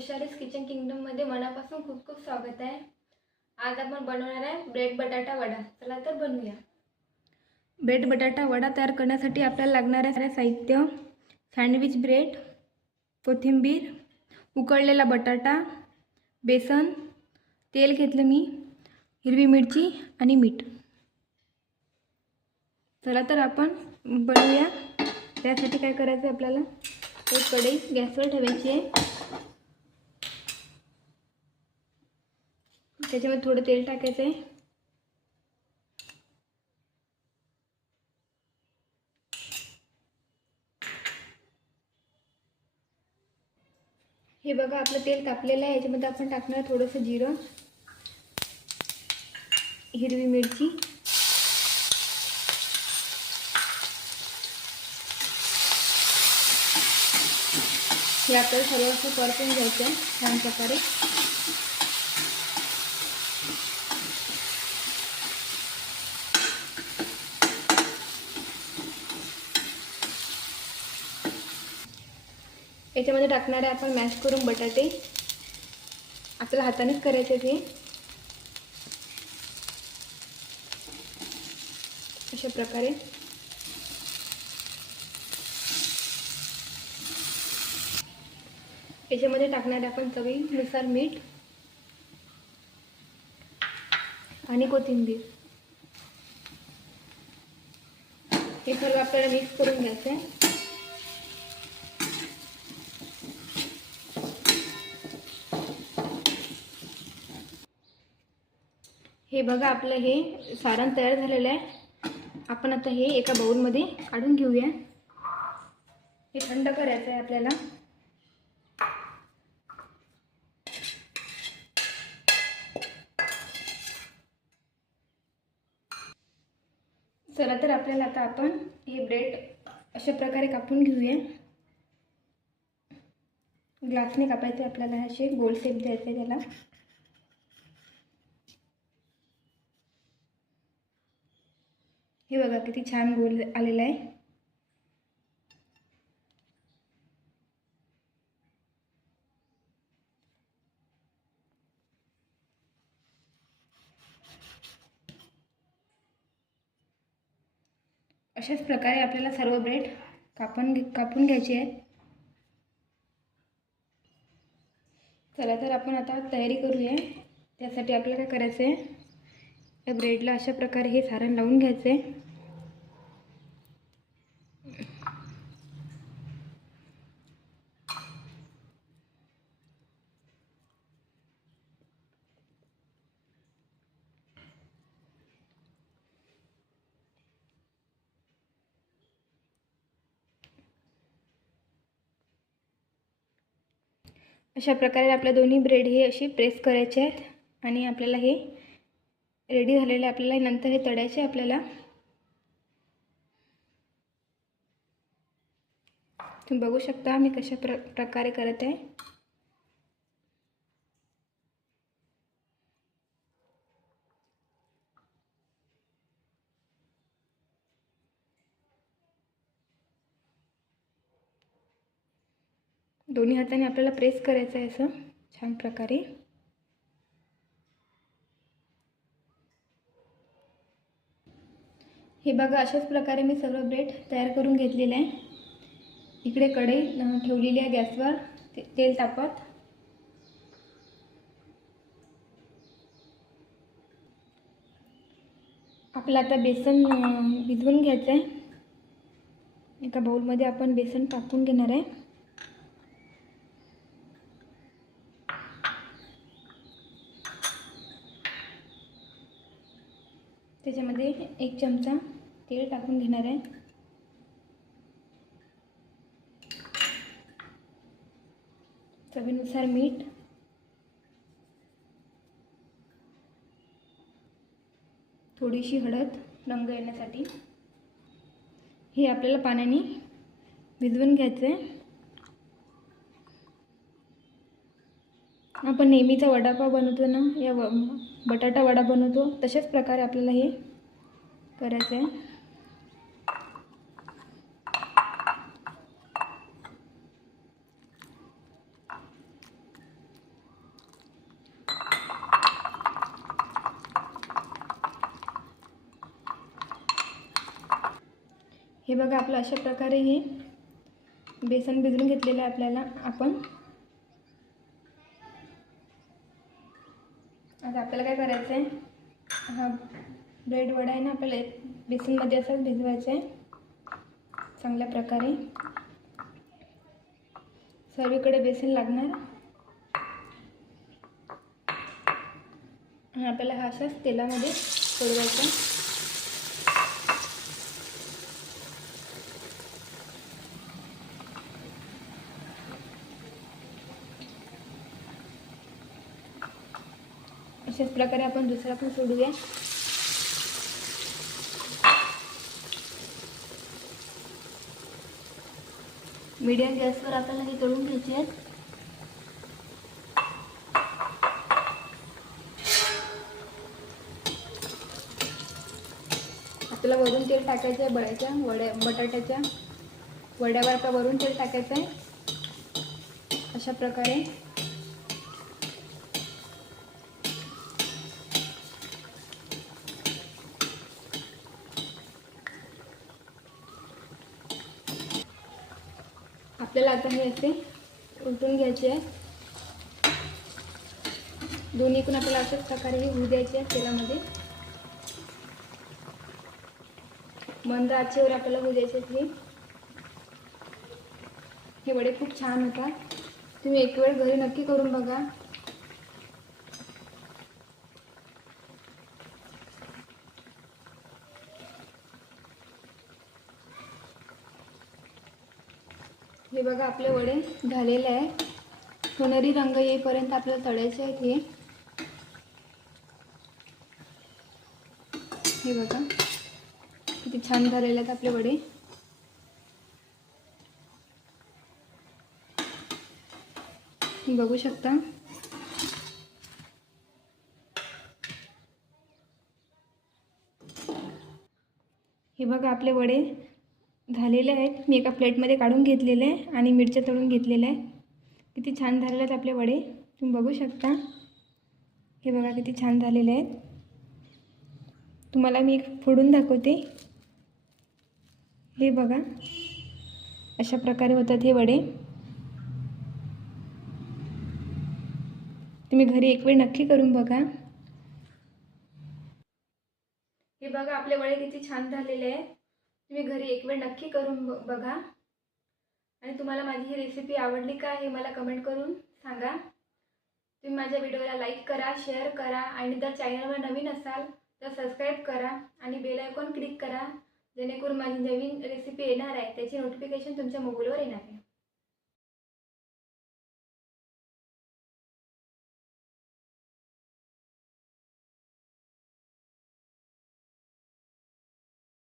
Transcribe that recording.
Vaishali's kitchen किंगडममध्ये मनापासून खूप खूप स्वागत आहे। आज आपण बनवणार आहे ब्रेड बटाटा वडा। चला तर बनवूया। ब्रेड बटाटा वडा तयार करण्यासाठी आपल्याला लागणारे साहित्य: सँडविच ब्रेड, कोथिंबीर, उकळलेला बटाटा, बेसन, तेल घेतलं मी, हिरवी मिरची आणि मीठ। चला तर आपण बनवूया। त्यासाठी काय करायचं आहे, आपल्याला एक कढई गॅसवर ठेवायची आहे। त्याच्यामध्ये थोडं तेल टाकायचं आहे। हे बघा, आपलं तेल तापलेलं आहे। याच्यामध्ये आपण टाकणार थोडंसं जिरं, हिरवी मिरची, हे आपल्याला सर्व असं परतून घ्यायचं आहे छान प्रकारे। याच्यामध्ये टाकणारे आपण मॅश करून बटाटे, आपल्याला हातानेच करायचे ते अशा प्रकारे। याच्यामध्ये टाकणारे आपण चवीनुसार मीठ आणि कोथिंबीर। हे सर्व आपल्याला मिक्स करून घ्यायचं आहे। हे बघा, आपलं हे सारण तयार झालेलं आहे। आपण आता हे एका बाउलमध्ये काढून घेऊया। हे थंड करायचं आहे आपल्याला। चला तर आपल्याला आता आपण हे ब्रेड अशा प्रकारे कापून घेऊया। ग्लासने कापायचे आपल्याला, असे गोल शेप द्यायचे त्याला। हे बघा किती छान गोल आलेला आहे। अशाच प्रकारे आपल्याला सर्व ब्रेड कापून घ्यायचे आहेत। चला तर आपण आता तयारी करूया। त्यासाठी आपल्याला काय करायचं आहे, या ब्रेडला अशा प्रकारे हे सारण लावून घ्यायचं आहे। अशा प्रकारे आपल्या दोन्ही ब्रेड हे असे प्रेस करायचे आहेत आणि आपल्याला हे रेडी झालेले आपल्याला नंतर हे तळायचे आपल्याला। तुम्ही बघू शकता मी कशा प्रकारे करत आहे। दोन्ही हाताने आपल्याला प्रेस करायचं आहे असं छान प्रकारे। हे बघा, अशाच प्रकारे मी सर्व ब्रेड तयार करून घेतलेले आहे। इकडे कढई ठेवलेली आहे गॅसवर, तेल तापत। आपल्याला आता बेसन भिजवून घ्यायचं आहे। एका बाउलमध्ये आपण बेसन टाकून घेणार आहे। त्याच्यामध्ये 1 चमचा तेल टाकून घेणार आहे। चवीनुसार मीठ, थोडीशी हळद रंग येण्यासाठी। हे आपल्याला पाण्याने भिजवून घ्यायचं आहे। आपण नेहमीचा वडापाव बनवतो ना, या बटाटा वडा बनवतो, तशाच प्रकारे आपल्याला हे करायचं आहे। हे बघा आपलं अशा प्रकारे हे बेसन भिजवून घेतलेलं आहे आपल्याला. आता आपल्याला काय करायचं आहे, हा ब्रेड वडा आहे ना आपल्याला बेसनमध्ये असं भिजवायचं आहे चांगल्या प्रकारे. सर्वीकडे बेसन लागणार. आणि आपल्याला हा असाच तेलामध्ये सोडवायचा. अशाच प्रकारे आपण दुसरा पण सोडूया. मीडियम गॅसवर आपल्याला हे तळून घ्यायचे आहेत. आपल्याला वरून तेल टाकायचं आहे बटाट्याच्या वड्यावर आपल्याला वरून तेल टाकायचं आहे अशा प्रकारे. आपल्याला आता हे असे उलटून घ्यायचे आहे. दोन्हीकडून आपल्याला अशाच प्रकारे हे होऊ द्यायचे आहे तेलामध्ये. मंद आचेवर आपल्याला होऊ द्यायचे आहेत. हे वडे खूप छान होतात. तुम्ही एक वेळ घरी नक्की करून बघा. हे बघा आपले वडे झालेले आहे. सोनेरी रंग येईपर्यंत आपल्याला तळायचे आहेत. हे बघा किती छान झालेले आहेत आपले वडे. बघू शकता. हे बघा आपले वडे झालेले आहेत. मी एका प्लेटमध्ये काढून घेतलेले आहे आणि मिरच्या तळून घेतलेल्या आहेत. किती छान झालेले आहेत आपले वडे, तुम्ही बघू शकता. हे बघा किती छान झालेले आहेत. तुम्हाला मी फोडून दाखवते. हे बघा अशा प्रकारे होतात हे वडे. तुम्ही घरी एक वेळ नक्की करून बघा. हे बघा आपले वडे किती छान झालेले आहेत. तुम्ही घरी एक वेळ नक्की करून बघा. आणि तुम्हाला माझी ही रेसिपी आवडली का हे मला कमेंट करून सांगा. तुम्ही माझ्या व्हिडिओला लाईक करा, शेअर करा आणि जर चॅनलवर नवीन असाल तर सबस्क्राईब करा आणि बेल आयकॉन क्लिक करा, जेणेकरून माझी नवीन रेसिपी येणार आहे त्याची नोटिफिकेशन तुमच्या मोबाईलवर येणार आहे.